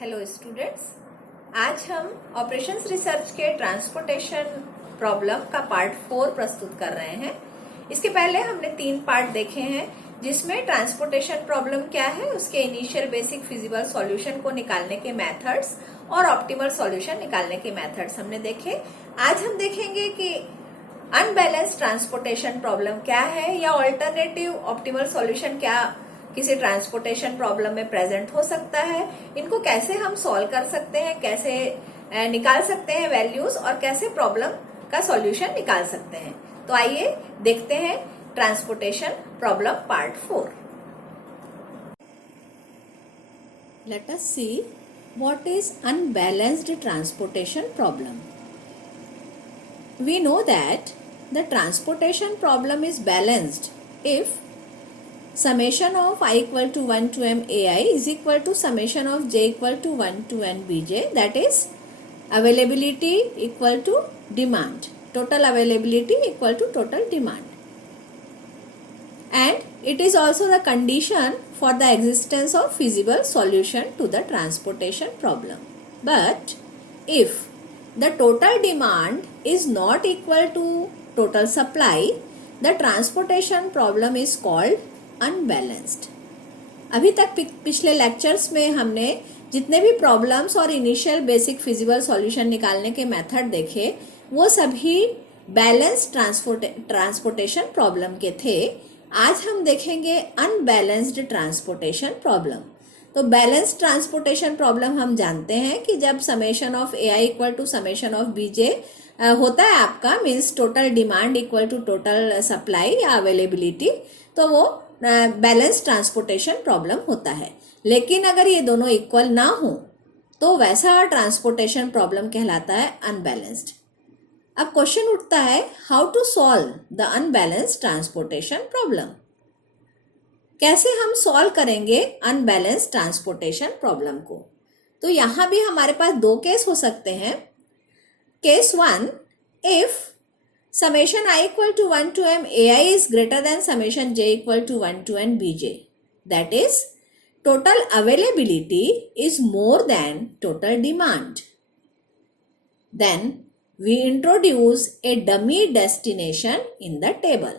Hello students, आज हम operations research के ट्रांसपोर्टेशन प्रॉब्लम का पार्ट 4 प्रस्तुत कर रहे हैं। इसके पहले हमने 3 पार्ट देखे हैं जिसमें ट्रांसपोर्टेशन प्रॉब्लम क्या है, उसके इनिशियल बेसिक फिजिबल सॉल्यूशन को निकालने के मेथड्स और ऑप्टिमल सॉल्यूशन निकालने के मेथड्स हमने देखे। आज हम देखेंगे कि अनबैलेंस ट्रांसपोर्टेशन प्रॉब्लम क्या है या ऑल्टरनेटिव ऑप्टिमल सॉल्यूशन क्या किसी ट्रांसपोर्टेशन प्रॉब्लम में प्रेजेंट हो सकता है, इनको कैसे हम सॉल्व कर सकते हैं, कैसे निकाल सकते हैं वैल्यूज और कैसे प्रॉब्लम का सॉल्यूशन निकाल सकते हैं। तो आइए देखते हैं transportation problem part 4। Let us see what is unbalanced transportation problem. We know that the transportation problem is balanced if summation of I equal to 1 to m ai is equal to summation of j equal to 1 to n bj, that is availability equal to demand, total availability equal to total demand, and it is also the condition for the existence of feasible solution to the transportation problem. But if the total demand is not equal to total supply, the transportation problem is called unbalanced. अभी तक पिछले lectures में हमने जितने भी problems और initial basic feasible solution निकालने के मेथड देखे वो सभी बैलेंस ट्रांसपोर्टेशन प्रॉब्लम के थे। आज हम देखेंगे अनबैलेंस्ड ट्रांसपोर्टेशन प्रॉब्लम। तो बैलेंस ट्रांसपोर्टेशन प्रॉब्लम हम जानते हैं कि जब summation of A I equal to summation of B J होता है आपका, means total demand equal to total supply या अवेलेबिलिटी, तो वो बैलेंस ट्रांसपोर्टेशन प्रॉब्लम होता है। लेकिन अगर ये दोनों इक्वल ना हो तो वैसा ट्रांसपोर्टेशन प्रॉब्लम कहलाता है अनबैलेंस्ड। अब क्वेश्चन उठता है, how to solve the unbalanced transportation problem. कैसे हम सॉल्व करेंगे अनबैलेंस्ड ट्रांसपोर्टेशन प्रॉब्लम को। तो यहाँ भी हमारे पास 2 केस हो सकते हैं। Case 1, if summation I equal to 1 to m ai is greater than summation j equal to 1 to n bj, that is total availability is more than total demand. Then we introduce a dummy destination in the table.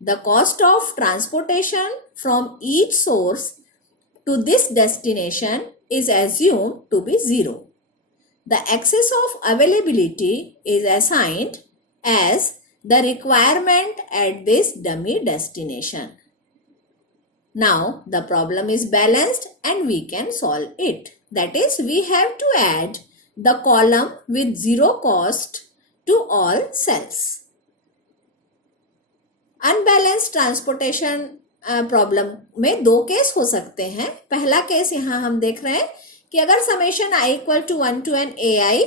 The cost of transportation from each source to this destination is assumed to be 0. The excess of availability is assigned as the requirement at this dummy destination. Now the problem is balanced and we can solve it. That is, we have to add the column with 0 cost to all cells. Unbalanced transportation problem में 2 case हो सकते हैं। पहला case यहाँ हम देख रहे हैं कि अगर summation i equal to 1 to n ai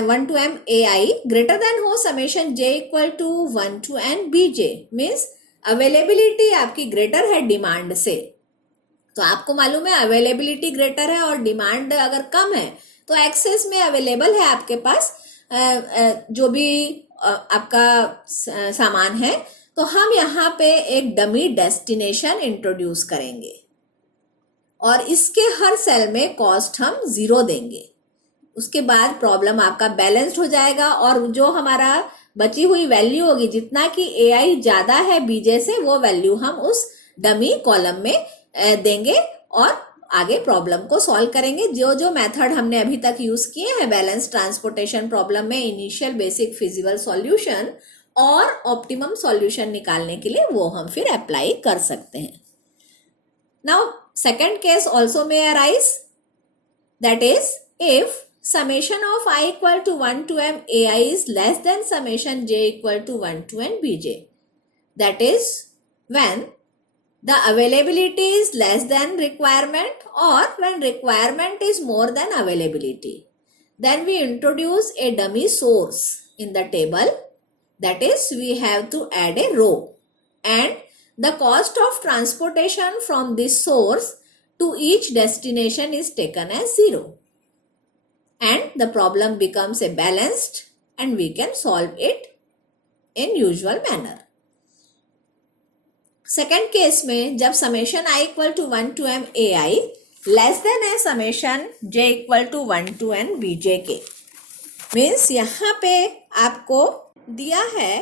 1 to m ai greater than हो summation j equal to 1 to n bj, means availability आपकी ग्रेटर है डिमांड से। तो आपको मालूम है अवेलेबिलिटी ग्रेटर है और डिमांड अगर कम है तो एक्सेस में अवेलेबल है आपके पास जो भी आपका सामान है। तो हम यहाँ पे एक डमी डेस्टिनेशन इंट्रोड्यूस करेंगे और इसके हर सेल में कॉस्ट हम 0 देंगे। उसके बाद प्रॉब्लम आपका बैलेंस्ड हो जाएगा और जो हमारा बची हुई वैल्यू होगी, जितना कि ए आई ज़्यादा है बीजे से, वो वैल्यू हम उस डमी कॉलम में देंगे और आगे प्रॉब्लम को सॉल्व करेंगे। जो जो मेथड हमने अभी तक यूज़ किए हैं बैलेंस ट्रांसपोर्टेशन प्रॉब्लम में, इनिशियल बेसिक फिजिबल सॉल्यूशन और ऑप्टिमम सॉल्यूशन निकालने के लिए, वो हम फिर अप्लाई कर सकते हैं। Now second case also may arise, that is if summation of I equal to 1 to m ai is less than summation j equal to 1 to n bj. That is when the availability is less than requirement or when requirement is more than availability. Then we introduce a dummy source in the table. That is, we have to add a row and the cost of transportation from this source to each destination is taken as 0. And the problem becomes a balanced and we can solve it in usual manner. Second case में जब summation I equal to 1 to m ai less than है summation j equal to 1 to n bjk। Means यहाँ पे आपको दिया है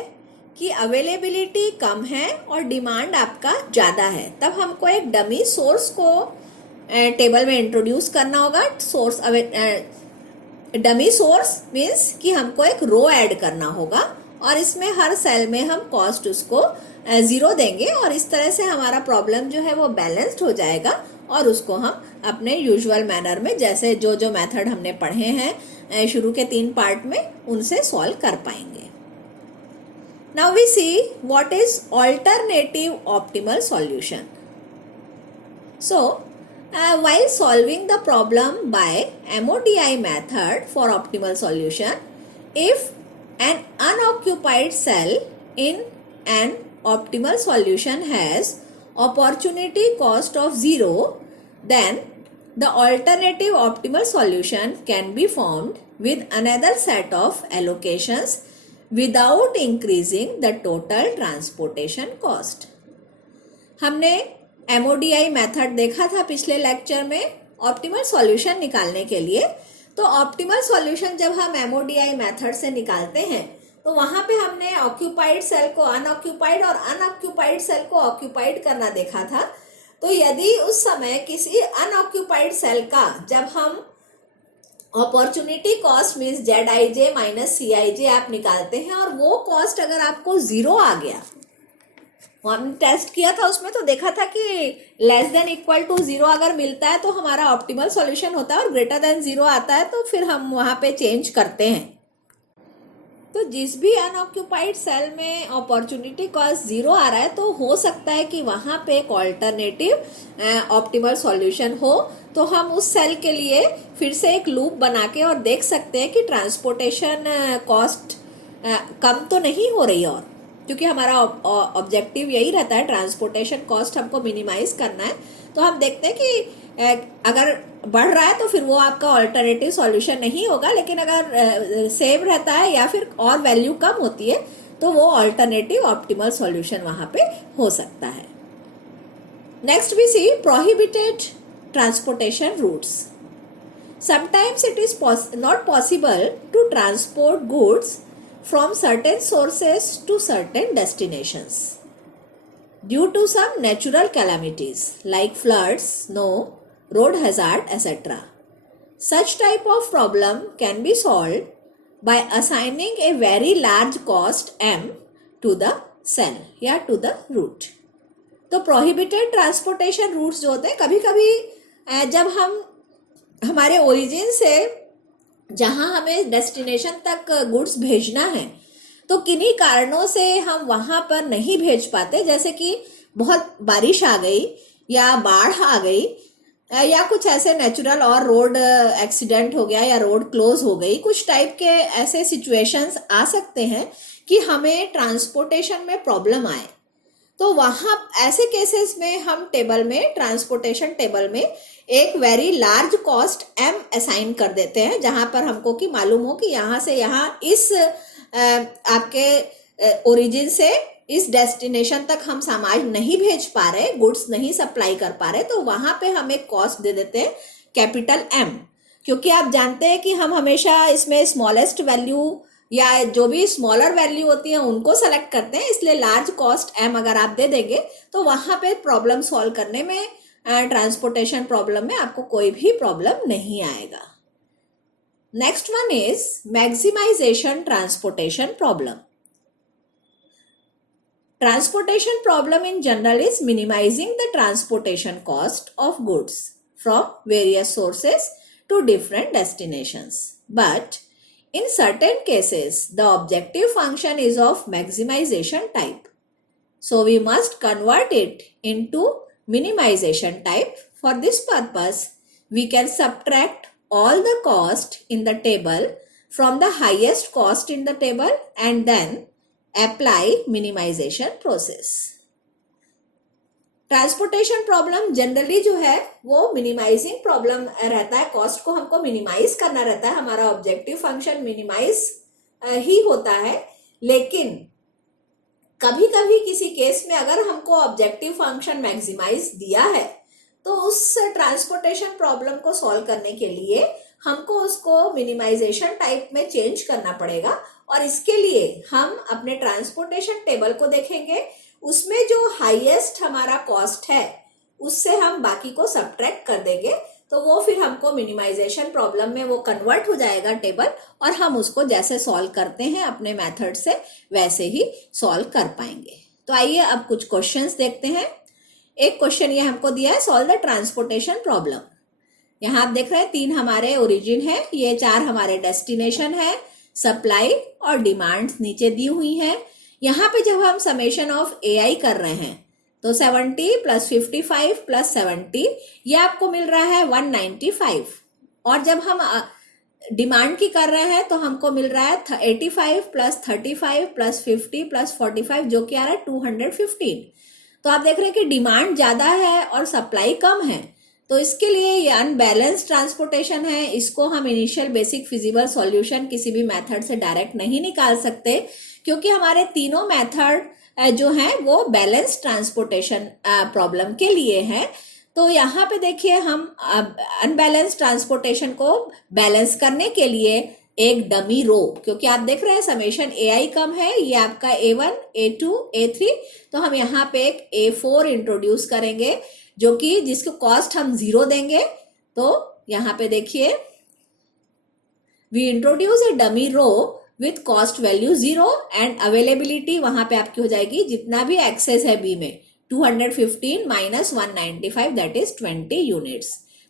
कि availability कम है और डिमांड आपका ज़्यादा है, तब हमको एक डमी सोर्स को टेबल में इंट्रोड्यूस करना होगा। सोर्स डमी सोर्स मीन्स कि हमको एक रो ऐड करना होगा और इसमें हर सेल में हम कॉस्ट उसको 0 देंगे और इस तरह से हमारा प्रॉब्लम जो है वो बैलेंस्ड हो जाएगा और उसको हम अपने यूजुअल मैनर में जैसे जो मेथड हमने पढ़े हैं शुरू के 3 पार्ट में उनसे सॉल्व कर पाएंगे। Now we see what is alternative optimal solution. So while solving the problem by MODI method for optimal solution, if an unoccupied cell in an optimal solution has opportunity cost of 0, then the alternative optimal solution can be formed with another set of allocations without increasing the total transportation cost. हमने MODI method देखा था पिछले lecture में optimal solution निकालने के लिए। तो optimal solution जब हम MODI मेथड से निकालते हैं तो वहाँ पे हमने ऑक्यूपाइड सेल को अनऑक्यूपाइड और अनऑक्यूपाइड सेल को ऑक्यूपाइड करना देखा था। तो यदि उस समय किसी अनऑक्यूपाइड सेल का जब हम opportunity cost means ZIJ minus CIJ आप निकालते हैं और वो कॉस्ट अगर आपको 0 आ गया, हमने टेस्ट किया था उसमें तो देखा था कि लेस देन इक्वल टू 0 अगर मिलता है तो हमारा ऑप्टिमल सॉल्यूशन होता है और ग्रेटर देन 0 आता है तो फिर हम वहाँ पे चेंज करते हैं। तो जिस भी अनऑक्यूपाइड सेल में अपॉर्चुनिटी कॉस्ट 0 आ रहा है तो हो सकता है कि वहाँ पे एक ऑल्टरनेटिव ऑप्टिमल सॉल्यूशन हो। तो हम उस सेल के लिए फिर से एक लूप बना के और देख सकते हैं कि ट्रांसपोर्टेशन कॉस्ट कम तो नहीं हो रही, और क्योंकि हमारा ऑब्जेक्टिव यही रहता है ट्रांसपोर्टेशन कॉस्ट हमको मिनिमाइज करना है। तो हम देखते हैं कि अगर बढ़ रहा है तो फिर वो आपका ऑल्टरनेटिव सॉल्यूशन नहीं होगा, लेकिन अगर सेम रहता है या फिर और वैल्यू कम होती है तो वो ऑल्टरनेटिव ऑप्टिमल सॉल्यूशन वहाँ पे हो सकता है। Next we see prohibited transportation routes. Sometimes it is not possible to transport goods from certain sources to certain destinations due to some natural calamities like floods, snow, road hazard, etc. Such type of problem can be solved by assigning a very large cost m to the cell या to the route. तो prohibited transportation routes जो होते हैं, कभी कभी जब हम हमारे ओरिजिन से जहाँ हमें डेस्टिनेशन तक गुड्स भेजना है तो किन्हीं कारणों से हम वहाँ पर नहीं भेज पाते, जैसे कि बहुत बारिश आ गई या बाढ़ आ गई या कुछ ऐसे नेचुरल और रोड एक्सीडेंट हो गया या रोड क्लोज हो गई, कुछ टाइप के ऐसे सिचुएशंस आ सकते हैं कि हमें ट्रांसपोर्टेशन में प्रॉब्लम आए। तो वहाँ ऐसे केसेस में हम टेबल में ट्रांसपोर्टेशन टेबल में एक very large cost m assign कर देते हैं, जहाँ पर हमको कि मालूम हो कि यहाँ से यहाँ इस आपके ओरिजिन से इस डेस्टिनेशन तक हम सामान नहीं भेज पा रहे, गुड्स नहीं सप्लाई कर पा रहे, तो वहाँ पे हम एक कॉस्ट दे देते हैं कैपिटल M। क्योंकि आप जानते हैं कि हम हमेशा इसमें स्मॉलेस्ट वैल्यू या जो भी स्मॉलर वैल्यू होती है उनको सेलेक्ट करते हैं, इसलिए लार्ज कॉस्ट m अगर आप दे देंगे तो वहाँ पे प्रॉब्लम सॉल्व करने में ट्रांसपोर्टेशन प्रॉब्लम में आपको कोई भी प्रॉब्लम नहीं आएगा। Next one is maximization transportation problem. Transportation problem in general is minimizing the transportation cost of goods from various sources to different destinations. But in certain cases, the objective function is of maximization type. So we must convert it into minimization type. For this purpose, we can subtract all the cost in the table from the highest cost in the table and then apply minimization process. Transportation problem generally जो है वो minimising problem रहता है, cost को हमको minimise करना रहता है, हमारा ऑब्जेक्टिव फंक्शन मिनिमाइज ही होता है। लेकिन कभी कभी किसी केस में अगर हमको ऑब्जेक्टिव फंक्शन मैक्सिमाइज दिया है तो उस ट्रांसपोर्टेशन प्रॉब्लम को सॉल्व करने के लिए हमको उसको मिनिमाइजेशन टाइप में चेंज करना पड़ेगा, और इसके लिए हम अपने ट्रांसपोर्टेशन टेबल को देखेंगे, उसमें जो हाईएस्ट हमारा कॉस्ट है उससे हम बाकी को सब्ट्रैक्ट कर देंगे, तो वो फिर हमको मिनिमाइजेशन प्रॉब्लम में वो कन्वर्ट हो जाएगा टेबल, और हम उसको जैसे सॉल्व करते हैं अपने मेथड से वैसे ही सॉल्व कर पाएंगे। तो आइए अब कुछ क्वेश्चंस देखते हैं। एक क्वेश्चन ये हमको दिया है, सॉल्व द ट्रांसपोर्टेशन प्रॉब्लम। यहाँ आप देख रहे हैं 3 हमारे ओरिजिन है, ये 4 हमारे डेस्टिनेशन है, सप्लाई और डिमांड्स नीचे दी हुई है। यहाँ पे जब हम समेशन ऑफ AI कर रहे हैं तो 70 प्लस 55 प्लस 70 ये आपको मिल रहा है 195, और जब हम डिमांड की कर रहे हैं तो हमको मिल रहा है 85 प्लस 35 प्लस 50 प्लस 45 जो कि आ रहा है 215। तो आप देख रहे हैं कि डिमांड ज़्यादा है और सप्लाई कम है, तो इसके लिए ये अनबैलेंस ट्रांसपोर्टेशन है। इसको हम इनिशियल बेसिक फिजिबल सॉल्यूशन किसी भी मेथड से डायरेक्ट नहीं निकाल सकते, क्योंकि हमारे तीनों मेथड जो हैं वो बैलेंस ट्रांसपोर्टेशन प्रॉब्लम के लिए हैं। तो यहाँ पे देखिए हम अनबैलेंस ट्रांसपोर्टेशन को बैलेंस करने के लिए एक डमी रो, क्योंकि आप देख रहे हैं समेशन AI कम है, ये आपका A1 A2 A3, तो हम यहाँ पे एक A4 इंट्रोड्यूस करेंगे जो कि जिसको कॉस्ट हम 0 देंगे। तो यहाँ पे देखिए we introduce a dummy row with cost value 0 and availability वहां पे आपकी हो जाएगी जितना भी एक्सेस है बी में 215 माइनस 195 दैट इज 20 यूनिट्स।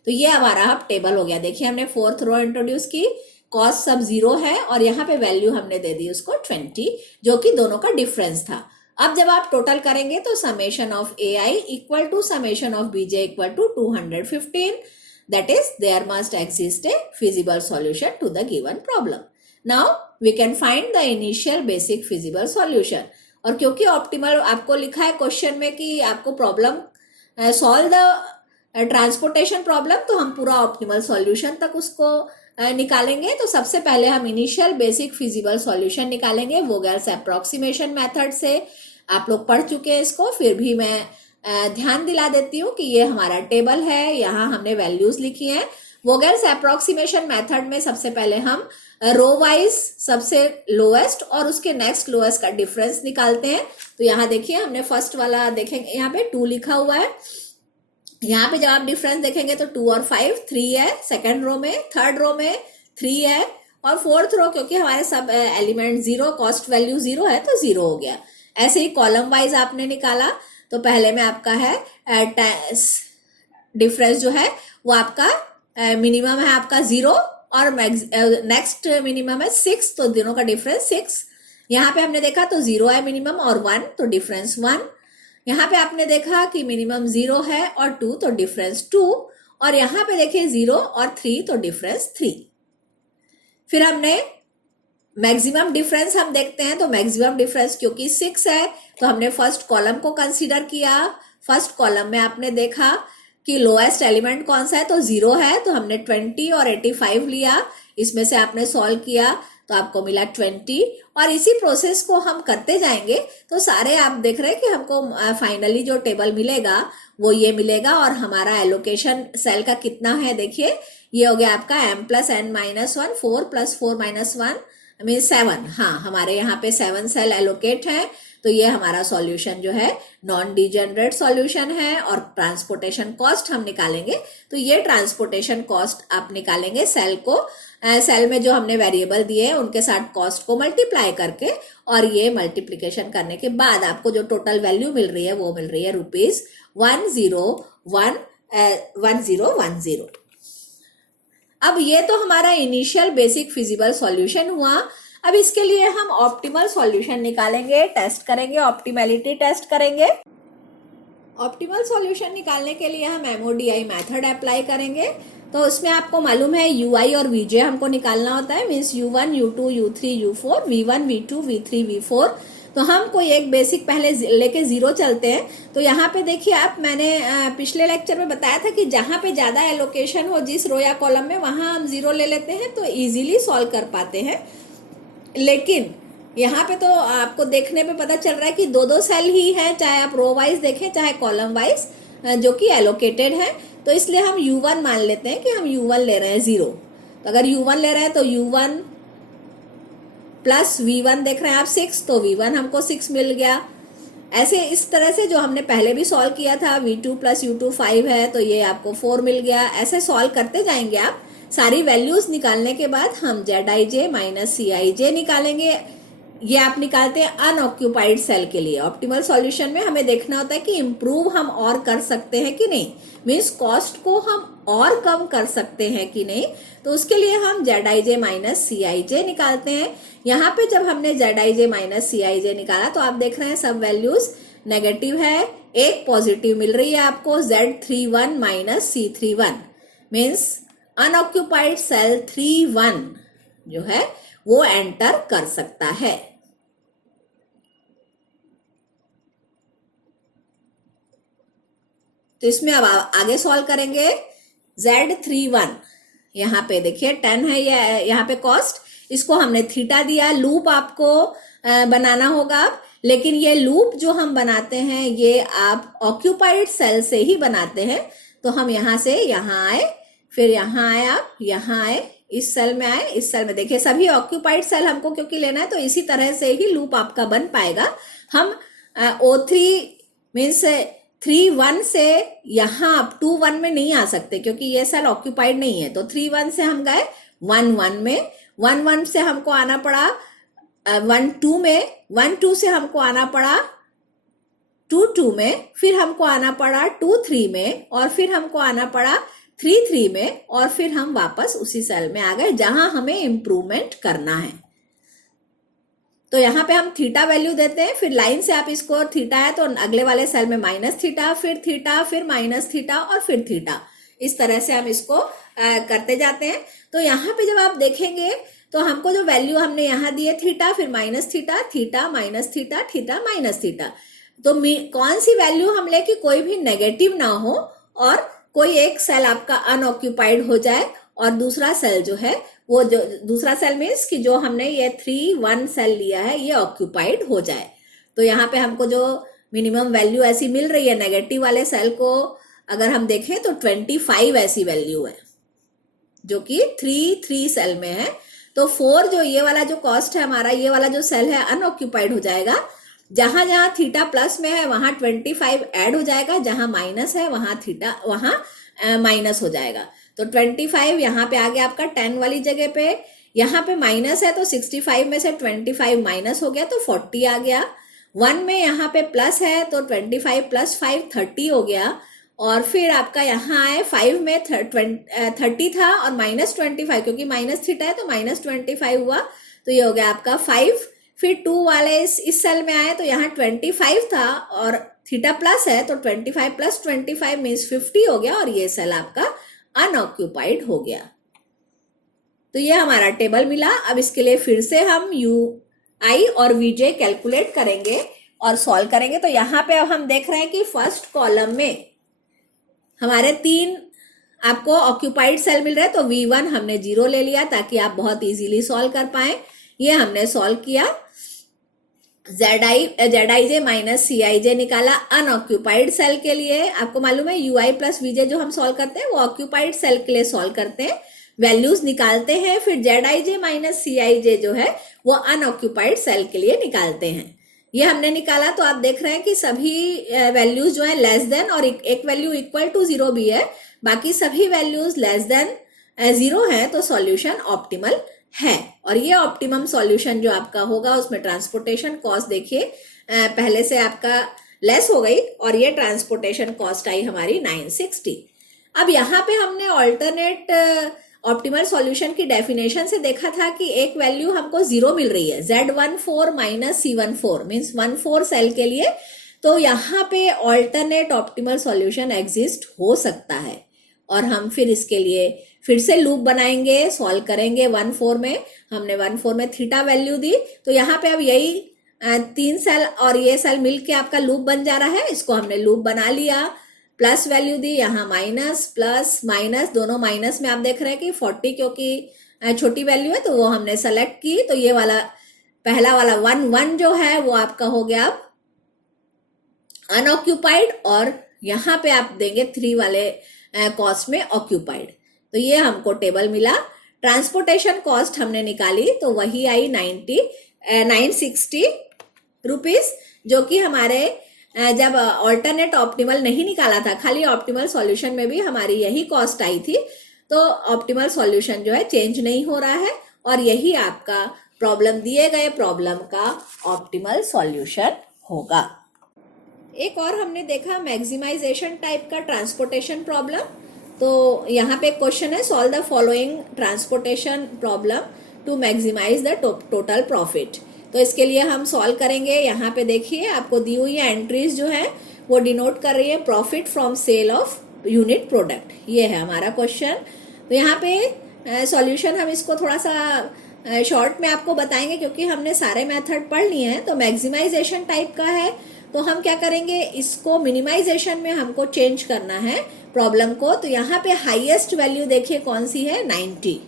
तो ये हमारा अब टेबल हो गया। देखिए हमने 4th रो इंट्रोड्यूस की, कॉस्ट सब 0 है और यहाँ पे वैल्यू हमने दे दी उसको 20 जो कि दोनों का डिफरेंस था। अब जब आप टोटल करेंगे तो summation of AI equal to summation of BJ equal to 215, that is there must exist a feasible solution to the given problem. Now we can find the initial basic feasible solution. और क्योंकि optimal आपको लिखा है question में कि आपको problem solve the transportation problem, तो हम पूरा ऑप्टिमल सॉल्यूशन तक उसको निकालेंगे। तो सबसे पहले हम इनिशियल बेसिक फिजिबल सॉल्यूशन निकालेंगे वोगेल्स अप्रोक्सीमेशन मेथड से। आप लोग पढ़ चुके हैं इसको, फिर भी मैं ध्यान दिला देती हूँ कि ये हमारा टेबल है, यहाँ हमने वैल्यूज लिखी हैं। वोगेल्स अप्रोक्सीमेशन मेथड में सबसे पहले हम रो वाइज सबसे लोएस्ट और उसके नेक्स्ट लोएस्ट का डिफरेंस निकालते हैं। तो यहाँ देखिए हमने फर्स्ट वाला देखेंगे, यहाँ पे 2 लिखा हुआ है, यहाँ पे जब आप डिफरेंस देखेंगे तो 2 और 5 3 है सेकेंड रो में, थर्ड रो में 3 है, और फोर्थ रो क्योंकि हमारे सब एलिमेंट 0 कॉस्ट वैल्यू 0 है तो 0 हो गया। ऐसे ही कॉलम वाइज आपने निकाला तो पहले में आपका है डिफरेंस जो है वो आपका मिनिमम है आपका 0 और नेक्स्ट मिनिमम है 6, तो दोनों का डिफरेंस 6। यहाँ पे हमने देखा तो 0 है मिनिमम और 1 तो डिफरेंस 1। यहाँ पे आपने देखा कि मिनिमम 0 है और 2 तो डिफरेंस 2, और यहाँ पे देखिए 0 और 3 तो डिफरेंस 3। फिर हमने मैक्सिमम डिफरेंस हम देखते हैं, तो मैक्सिमम डिफरेंस क्योंकि 6 है तो हमने फर्स्ट कॉलम को कंसीडर किया। फर्स्ट कॉलम में आपने देखा कि लोएस्ट एलिमेंट कौन सा है तो 0 है, तो हमने 20 और 85 लिया, इसमें से आपने सॉल्व किया तो आपको मिला 20, और इसी प्रोसेस को हम करते जाएंगे तो सारे आप देख रहे हैं कि हमको फाइनली जो टेबल मिलेगा वो ये मिलेगा। और हमारा एलोकेशन सेल का कितना है देखिए, ये हो गया आपका m plus n minus 1, 4 plus 4 minus 1 mean 7। हाँ, हमारे यहाँ पे 7 सेल एलोकेट है, तो ये हमारा सॉल्यूशन जो है नॉन डिजेनरेट सॉल्यूशन है। और ट्रांसपोर्टेशन कॉस्ट हम निकालेंगे, तो ये ट्रांसपोर्टेशन कॉस्ट आप निकालेंगे सेल को, सेल में जो हमने वेरिएबल दिए हैं उनके साथ कॉस्ट को मल्टीप्लाई करके, और ये मल्टीप्लिकेशन करने के बाद आपको जो टोटल वैल्यू मिल रही है वो मिल रही है ₹101010। अब ये तो हमारा इनिशियल बेसिक फिजिबल सॉल्यूशन हुआ। अब इसके लिए हम ऑप्टिमल सॉल्यूशन निकालेंगे, टेस्ट करेंगे, ऑप्टिमैलिटी टेस्ट करेंगे। ऑप्टिमल सॉल्यूशन निकालने के लिए हम MODI मेथड अप्लाई करेंगे। तो उसमें आपको मालूम है UI और VJ हमको निकालना होता है, means U1 U2 U3 U4 V1 V2 V3 V4। तो हम कोई एक बेसिक पहले लेके 0 चलते हैं। तो यहाँ पे देखिए आप, मैंने पिछले लेक्चर में बताया था कि जहाँ पे ज़्यादा एलोकेशन हो जिस रो या कॉलम में, वहाँ हम 0 ले लेते हैं तो इजीली सॉल्व कर पाते हैं। लेकिन यहाँ पे तो आपको देखने पे पता चल रहा है कि 2-2 सेल ही है, चाहे आप रो वाइज देखें चाहे कॉलम वाइज। जो कि एलोकेटेड है, तो इसलिए हम U1 मान लेते हैं कि हम U1 ले रहे हैं 0। तो अगर U1 ले रहे हैं तो U1 प्लस V1 देख रहे हैं आप 6, तो V1 हमको 6 मिल गया। ऐसे इस तरह से जो हमने पहले भी सॉल्व किया था, V2 प्लस U2 5 है तो ये आपको 4 मिल गया। ऐसे सॉल्व करते जाएंगे आप। सारी वैल्यूज निकालने के बाद हम Zij माइनस Cij निकालेंगे। ये आप निकालते हैं अनऑक्यूपाइड सेल के लिए। ऑप्टिमल सॉल्यूशन में हमें देखना होता है कि इम्प्रूव हम और कर सकते हैं कि नहीं, मीन्स कॉस्ट को हम और कम कर सकते हैं कि नहीं। तो उसके लिए हम Zij माइनस Cij निकालते हैं। यहाँ पे जब हमने Zij माइनस Cij निकाला तो आप देख रहे हैं सब वैल्यूज नेगेटिव है, एक पॉजिटिव मिल रही है आपको Z31 minus C31, means unoccupied cell 31 जो है वो एंटर कर सकता है। तो इसमें अब आगे सॉल्व करेंगे। Z31 यहाँ पे देखिए 10 है, ये यहाँ पे कॉस्ट, इसको हमने थीटा दिया। लूप आपको बनाना होगा, लेकिन ये लूप जो हम बनाते हैं ये आप ऑक्यूपाइड सेल से ही बनाते हैं। तो हम यहाँ से यहाँ आए, फिर यहाँ आए, आप यहाँ आए, इस सेल में आए, इस सेल में देखिए सभी ऑक्यूपाइड सेल हमको क्योंकि लेना है, तो इसी तरह से ही लूप आपका बन पाएगा। हम O3 मीन्स 3-1 से यहाँ आप 2-1 में नहीं आ सकते क्योंकि ये सेल ऑक्यूपाइड नहीं है। तो 3-1 से हम गए 1-1 में, 1-1 से हमको आना पड़ा 1-2 में, 1-2 से हमको आना पड़ा 2-2 में, फिर हमको आना पड़ा 2-3 में, और फिर हमको आना पड़ा 3-3 में, और फिर हम वापस उसी सेल में आ गए जहां हमें इम्प्रूवमेंट करना है। तो यहाँ पे हम थीटा वैल्यू देते हैं, फिर लाइन से आप इसको थीटा है तो अगले वाले सेल में माइनस थीटा, फिर माइनस थीटा और फिर थीटा, इस तरह से हम इसको करते जाते हैं। तो यहाँ पे जब आप देखेंगे तो हमको जो वैल्यू हमने यहाँ दी है थीटा, फिर minus theta, theta minus theta, theta minus theta, तो कौन सी वैल्यू हम ले कि कोई भी नेगेटिव ना हो और कोई एक सेल आपका अनऑक्यूपाइड हो जाए और दूसरा सेल जो है वो, जो दूसरा सेल मीन्स कि जो हमने ये 3-1 सेल लिया है ये ऑक्यूपाइड हो जाए। तो यहाँ पे हमको जो मिनिमम वैल्यू ऐसी मिल रही है नेगेटिव वाले सेल को अगर हम देखें तो 25 ऐसी वैल्यू है जो कि 3-3 सेल में है। तो 4 जो ये वाला जो कॉस्ट है हमारा, ये वाला जो सेल है अनऑक्यूपाइड हो जाएगा। जहां जहां थीटा प्लस में है वहां 25 ऐड हो जाएगा, जहां माइनस है वहां थीटा वहां माइनस हो जाएगा। तो 25 यहाँ पे आ गया आपका 10 वाली जगह पे, यहाँ पे माइनस है तो 65 में से 25 माइनस हो गया तो 40 आ गया। 1 में यहाँ पे प्लस है तो 25 प्लस 5 30 हो गया, और फिर आपका यहाँ आए 5 में 30 था और माइनस 25 क्योंकि माइनस थीटा है तो माइनस 25 हुआ, तो ये हो गया आपका 5। फिर 2 वाले इस सेल में आए तो यहाँ 25 था और थीटा प्लस है तो 25 प्लस 25 मीन्स 50 हो गया और ये सेल आपका अनऑक्यूपाइड हो गया। तो ये हमारा टेबल मिला। अब इसके लिए फिर से हम UI और VJ कैलकुलेट करेंगे और सॉल्व करेंगे। तो यहाँ पे अब हम देख रहे हैं कि फर्स्ट कॉलम में हमारे 3 आपको ऑक्यूपाइड सेल मिल रहे हैं, तो V1 हमने 0 ले लिया ताकि आप बहुत इजीली सॉल्व कर पाए। ये हमने सॉल्व किया, Zij माइनस Cij निकाला अनऑक्यूपाइड सेल के लिए। आपको मालूम है UI प्लस VJ जो हम सॉल्व करते हैं वो ऑक्यूपाइड सेल के लिए सॉल्व करते हैं, वैल्यूज निकालते हैं, फिर Zij माइनस Cij जो है वो अनऑक्यूपाइड सेल के लिए निकालते हैं। ये हमने निकाला तो आप देख रहे हैं कि सभी वैल्यूज जो है लेस देन और एक वैल्यू इक्वल टू 0 भी है, बाकी सभी वैल्यूज लेस देन 0 है, तो सॉल्यूशन ऑप्टिमल है। और ये ऑप्टिमम सॉल्यूशन जो आपका होगा उसमें ट्रांसपोर्टेशन कॉस्ट देखिए पहले से आपका लेस हो गई और ये ट्रांसपोर्टेशन कॉस्ट आई हमारी 960। अब यहाँ पे हमने ऑल्टरनेट ऑप्टिमल सॉल्यूशन की डेफिनेशन से देखा था कि एक वैल्यू हमको 0 मिल रही है, Z14 minus C14 means 14 cell के लिए। तो यहाँ पे ऑल्टरनेट ऑप्टिमल सॉल्यूशन एग्जिस्ट हो सकता है और हम फिर इसके लिए फिर से लूप बनाएंगे, सॉल्व करेंगे। 1-4 में हमने 1-4 में थीटा वैल्यू दी, तो यहाँ पे अब यही 3 सेल और ये सेल मिलके आपका लूप बन जा रहा है। इसको हमने लूप बना लिया, प्लस वैल्यू दी, यहाँ माइनस प्लस माइनस दोनों माइनस में आप देख रहे हैं कि 40 क्योंकि छोटी वैल्यू है तो वो हमने सेलेक्ट की। तो ये वाला पहला वाला 1-1 जो है वो आपका हो गया अब अनऑक्यूपाइड और यहाँ पे आप देंगे 3 वाले कॉस्ट में ऑक्यूपाइड। तो ये हमको टेबल मिला। ट्रांसपोर्टेशन कॉस्ट हमने निकाली तो वही आई 960 रुपीज, जो कि हमारे जब ऑल्टरनेट ऑप्टिमल नहीं निकाला था, खाली ऑप्टिमल सॉल्यूशन में भी हमारी यही कॉस्ट आई थी। तो ऑप्टिमल सॉल्यूशन जो है चेंज नहीं हो रहा है और यही आपका प्रॉब्लम, दिए गए प्रॉब्लम का ऑप्टिमल सॉल्यूशन होगा। एक और हमने देखा मैक्सिमाइजेशन टाइप का ट्रांसपोर्टेशन प्रॉब्लम। तो यहाँ पे क्वेश्चन है, solve the following transportation problem to maximize the total profit. तो इसके लिए हम सॉल्व करेंगे। यहाँ पे देखिए आपको दी हुई एंट्रीज जो है वो डिनोट कर रही है profit from sale of unit product. ये है हमारा क्वेश्चन। तो यहाँ पे सॉल्यूशन हम इसको थोड़ा सा शॉर्ट में आपको बताएंगे क्योंकि हमने सारे मेथड पढ़ लिए हैं। तो मैक्सिमाइजेशन टाइप का है तो हम क्या करेंगे, इसको मिनिमाइजेशन में हमको चेंज करना है प्रॉब्लम को। तो यहाँ पे हाईएस्ट वैल्यू देखिए कौन सी है, 90।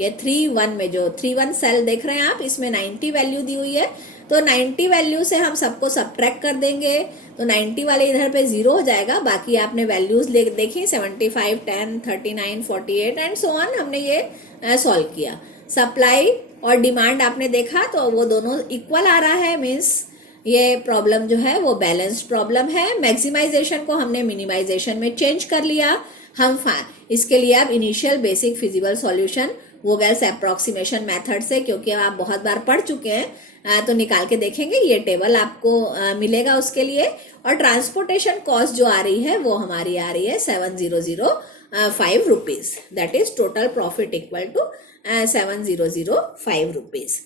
ये 3-1 में जो 3-1 सेल देख रहे हैं आप, इसमें 90 वैल्यू दी हुई है। तो 90 वैल्यू से हम सबको सब्ट्रैक्ट कर देंगे तो 90 वाले इधर पे 0 हो जाएगा। बाकी आपने वैल्यूज देखी 75, 10, 39, 48 एंड सो ऑन। हमने ये सॉल्व किया। सप्लाई और डिमांड आपने देखा तो वो दोनों इक्वल आ रहा है, मीन्स ये प्रॉब्लम जो है वो बैलेंस्ड प्रॉब्लम है। मैक्सिमाइजेशन को हमने मिनिमाइजेशन में चेंज कर लिया। हम इसके लिए अब initial basic feasible solution Vogel's approximation method से, क्योंकि आप बहुत बार पढ़ चुके हैं तो निकाल के देखेंगे। ये टेबल आपको मिलेगा उसके लिए। और ट्रांसपोर्टेशन कॉस्ट जो आ रही है वो हमारी आ रही है 7005 rupees. That is total profit equal to 7005 rupees.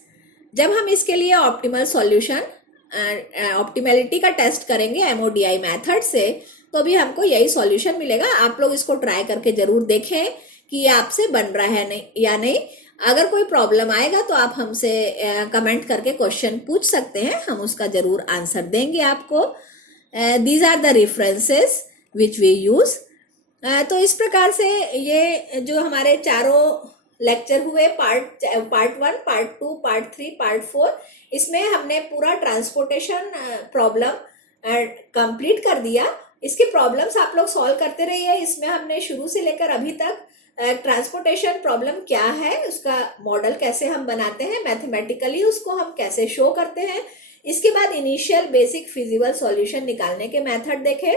जब हम इसके लिए ऑप्टिमल सॉल्यूशन ऑप्टिमलिटी का टेस्ट करेंगे MODI मेथड से तो भी हमको यही सॉल्यूशन मिलेगा। आप लोग इसको ट्राई करके जरूर देखें कि ये आपसे बन रहा है नहीं या नहीं। अगर कोई प्रॉब्लम आएगा तो आप हमसे कमेंट करके क्वेश्चन पूछ सकते हैं, हम उसका जरूर आंसर देंगे आपको। These are the references which we use. तो इस प्रकार से ये जो हमारे चारों लेक्चर हुए, पार्ट 1, पार्ट 2, पार्ट 3, पार्ट 4, इसमें हमने पूरा ट्रांसपोर्टेशन प्रॉब्लम कंप्लीट कर दिया। इसके प्रॉब्लम्स आप लोग सॉल्व करते रहिए। इसमें हमने शुरू से लेकर अभी तक ट्रांसपोर्टेशन प्रॉब्लम क्या है, उसका मॉडल कैसे हम बनाते हैं, मैथमेटिकली उसको हम कैसे शो करते हैं। इसके बाद इनिशियल बेसिक फिजिबल सॉल्यूशन निकालने के मेथड देखे।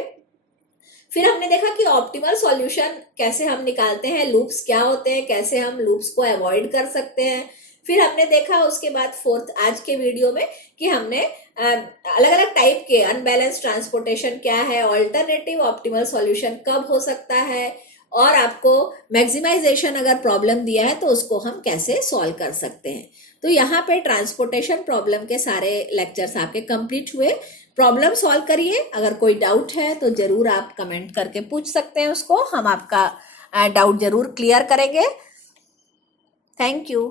फिर हमने देखा कि ऑप्टिमल सॉल्यूशन कैसे हम निकालते हैं, लूप्स क्या होते हैं, कैसे हम लूप्स को अवॉइड कर सकते हैं। फिर हमने देखा उसके बाद फोर्थ आज के वीडियो में कि हमने अलग अलग टाइप के अनबैलेंस ट्रांसपोर्टेशन क्या है, ऑल्टरनेटिव ऑप्टिमल सॉल्यूशन कब हो सकता है, और आपको मैक्सिमाइजेशन अगर प्रॉब्लम दिया है तो उसको हम कैसे सॉल्व कर सकते हैं। तो यहाँ पे ट्रांसपोर्टेशन प्रॉब्लम के सारे लेक्चर्स आपके कंप्लीट हुए। प्रॉब्लम सॉल्व करिए। अगर कोई डाउट है तो जरूर आप कमेंट करके पूछ सकते हैं उसको, हम आपका डाउट जरूर क्लियर करेंगे। Thank you.